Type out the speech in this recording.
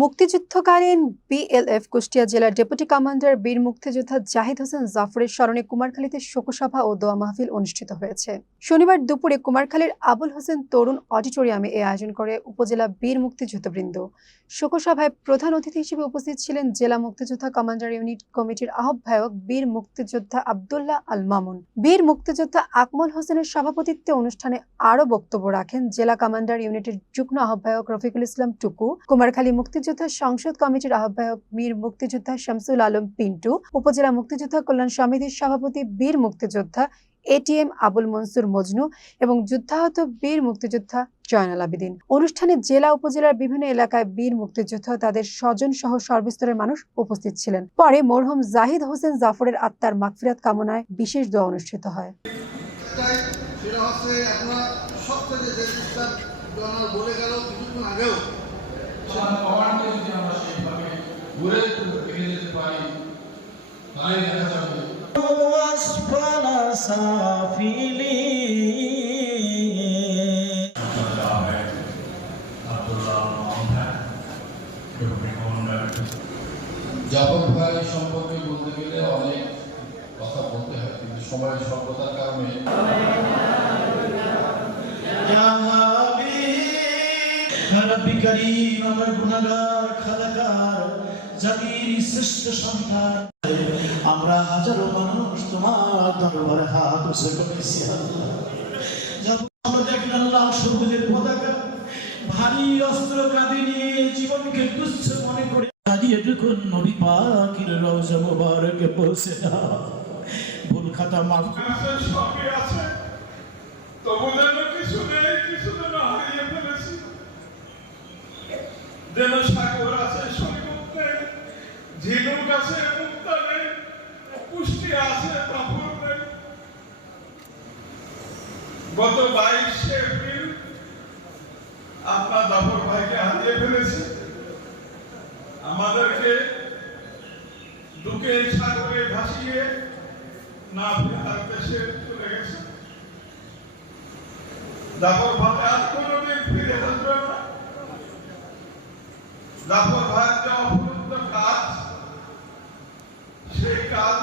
মুক্তিযুদ্ধকালীন BLF Kushtia জেলার deputy commander বীর মুক্তিযোদ্ধা জাহিদ হোসেন জাফরের স্মরণে কুমারখালীতে শোকসভা ও দোয়া মাহফিল অনুষ্ঠিত হয়েছে। শনিবার দুপুরে কুমারখালীর আবুল হোসেন তরুণ অডিটোরিয়ামে এ আয়োজন করে উপজেলা বীর মুক্তিযোদ্ধাবৃন্দ। শোকসভায় প্রধান অতিথি হিসেবে উপস্থিত ছিলেন জেলা মুক্তিযোদ্ধা কমান্ডার ইউনিট কমিটির আহ্বায়ক বীর মুক্তিযোদ্ধা আব্দুল্লাহ আল মামুন। বীর মুক্তিযোদ্ধা আকমল হোসেনের সভাপতিত্বে অনুষ্ঠানে আরও বক্তব্য রাখেন জেলা কমান্ডার ইউনিটের যুগ্ম আহ্বায়ক রফিকুল ইসলাম টুকু, কুমারখালী মুক্তিযোদ্ধা সংসদ কমিটির আহ্বায়ক বীর মুক্তিযোদ্ধা শামসুল আলম পিন্টু, উপজেলা মুক্তিযোদ্ধা কল্যাণ সমিতির সভাপতি বীর মুক্তিযোদ্ধা এটিএম আবুল মনসুর মজনু এবং যুদ্ধাহত বীর মুক্তিযোদ্ধা জয়নাল আবেদিন। অনুষ্ঠানে জেলা উপজেলার বিভিন্ন এলাকায় বীর মুক্তিযোদ্ধা তাদের স্বজন সহ সর্বস্তরের মানুষ উপস্থিত ছিলেন। পরে মরহুম জাহিদ হোসেন জাফরের আত্মার মাগফিরাত কামনায় বিশেষ দোয়া অনুষ্ঠিত হয়। জাফর ভাই সম্পর্কে বলতে গেলে অনেক কথা বলতে হয়, কিন্তু সময়ের স্বল্পতার কারণে আমরা হাজারো মানুষ তোমার দরবারে হাত উঁচু করেছি। আমরা দেখলাম আল্লাহ সবুজের পতাকা, ভারী অস্ত্র কাঁধে নিয়ে জীবনকে তুচ্ছ মনে করে দাঁড়িয়ে যখন নবী পাকের রওজা মুবারকে পৌঁছে ভুল খাতা মাফ সবই আছে, তবু যেন কিছু নেই, কিছু যেন হারিয়ে ফেলেছি। যেন সাগর আছে সৈকত নেই, ঝিনুক আছে মুক্তা নেই, কুষ্টিয়া আছে তাফর নেই। গত 22 এপ্রিল আপনার জাফর ভাইকে হারিয়ে ফেলেছি। আমাদেরকে দুঃখের সাগরে ভাসিয়ে না ফেরার দেশে চলে গেছে। জাফর ভাই আর কোনোদিন ফিরে আসবে না। জাফর ভাইয়ের যে অপূর্ণ কাজ, সেই কাজ